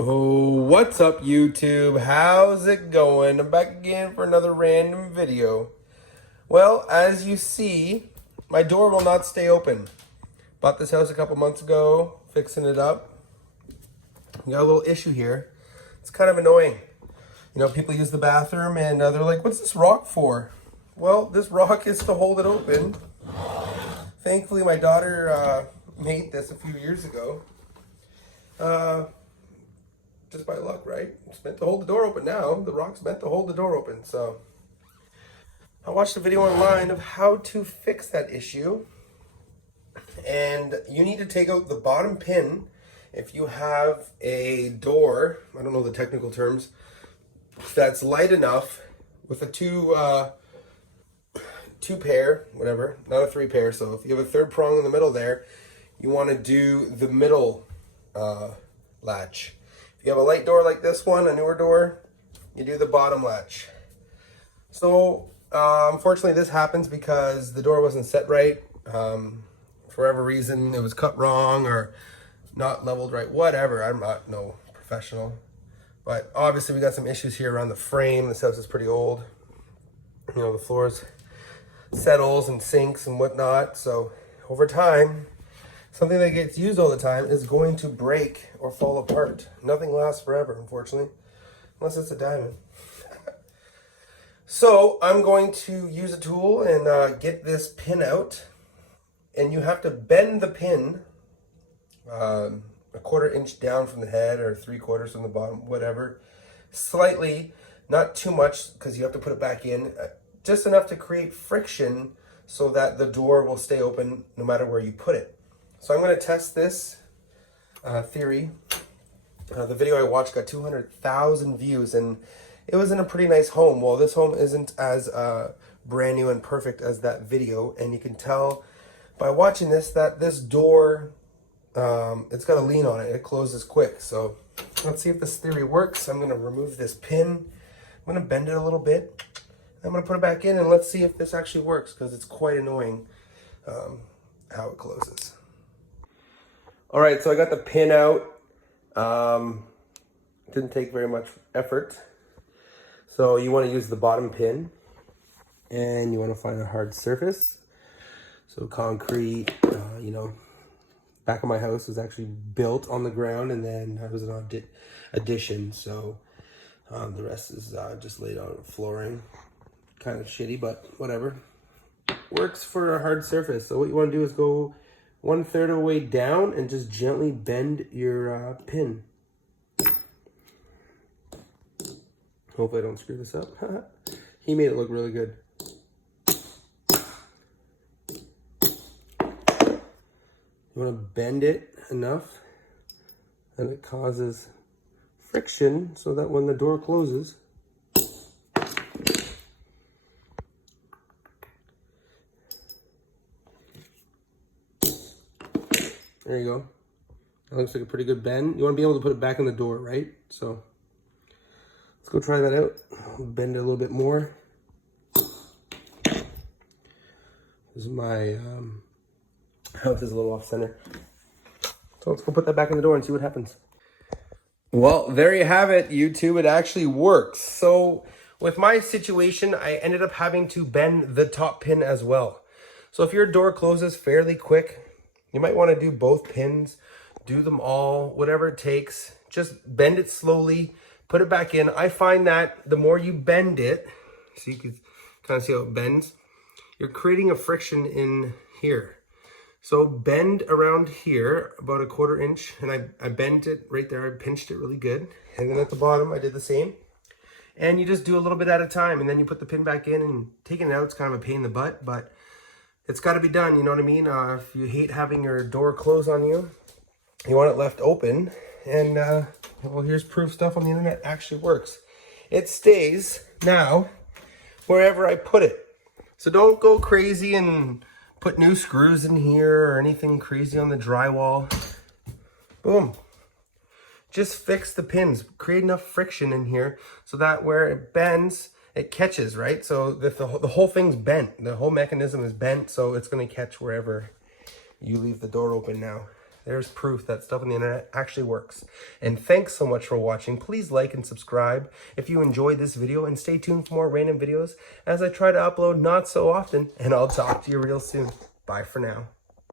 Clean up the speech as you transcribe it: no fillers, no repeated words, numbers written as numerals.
Oh, what's up, YouTube? How's it going? I'm back again for another random video. Well, as you see, my door will not stay open. Bought this house a couple months ago, fixing it up. We got a little issue here. It's kind of annoying. You know, people use the bathroom and they're like, what's this rock for? Well, this rock is to hold it open. Thankfully, my daughter made this a few years ago. Just by luck, right? It's meant to hold the door open now. The rock's meant to hold the door open. So I watched a video online of how to fix that issue. And you need to take out the bottom pin if you have a door, I don't know the technical terms, that's light enough with a two pair, whatever, not a three pair. So if you have a third prong in the middle there, you want to do the middle latch. If you have a light door like this one, a newer door, you do the bottom latch. So unfortunately this happens because the door wasn't set right. For whatever reason, it was cut wrong or not leveled right, whatever. I'm not no professional. But obviously we got some issues here around the frame. This house is pretty old. You know, the floors settles and sinks and whatnot. So over time, something that gets used all the time is going to break or fall apart. Nothing lasts forever, unfortunately, unless it's a diamond. So I'm going to use a tool and get this pin out. And you have to bend the pin a 1/4 inch down from the head or 3/4 from the bottom, whatever. Slightly, not too much because you have to put it back in. Just enough to create friction so that the door will stay open no matter where you put it. So I'm going to test this theory. The video I watched got 200,000 views and it was in a pretty nice home. Well, this home isn't as brand new and perfect as that video, and you can tell by watching this that this door, it's got a lean on it. It closes quick. So let's see if this theory works. I'm going to remove this pin. I'm going to bend it a little bit. I'm going to put it back in and let's see if this actually works, because it's quite annoying how it closes. All right, so I got the pin out. Didn't take very much effort. So you want to use the bottom pin and you want to find a hard surface. So concrete, you know, back of my house was actually built on the ground and then I was an addition. So the rest is just laid on flooring. Kind of shitty, but whatever. Works for a hard surface. So what you want to do is go 1/3 of the way down and just gently bend your pin. Hopefully I don't screw this up. He made it look really good. You want to bend it enough that it causes friction so that when the door closes, there you go. That looks like a pretty good bend. You want to be able to put it back in the door, right? So let's go try that out. Bend it a little bit more. This is my house is a little off center. So let's go put that back in the door and see what happens. Well, there you have it, YouTube. It actually works. So with my situation, I ended up having to bend the top pin as well. So if your door closes fairly quick, you might want to do both pins, do them all, whatever it takes. Just bend it slowly, put it back in. I find that the more you bend it, so you can kind of see how it bends, you're creating a friction in here. So bend around here about a 1/4 inch, and I bent it right there. I pinched it really good. And then at the bottom, I did the same. And you just do a little bit at a time, and then you put the pin back in, and taking it out is kind of a pain in the butt, but it's got to be done, you know what I mean? If you hate having your door close on you, you want it left open. And, well, here's proof stuff on the internet actually works. It stays now wherever I put it. So don't go crazy and put new screws in here or anything crazy on the drywall. Boom. Just fix the pins. Create enough friction in here so that where it bends, it catches, right? So the whole thing's bent. The whole mechanism is bent, so it's going to catch wherever you leave the door open now. There's proof that stuff on the internet actually works. And thanks so much for watching. Please like and subscribe if you enjoyed this video, and stay tuned for more random videos as I try to upload not so often, and I'll talk to you real soon. Bye for now.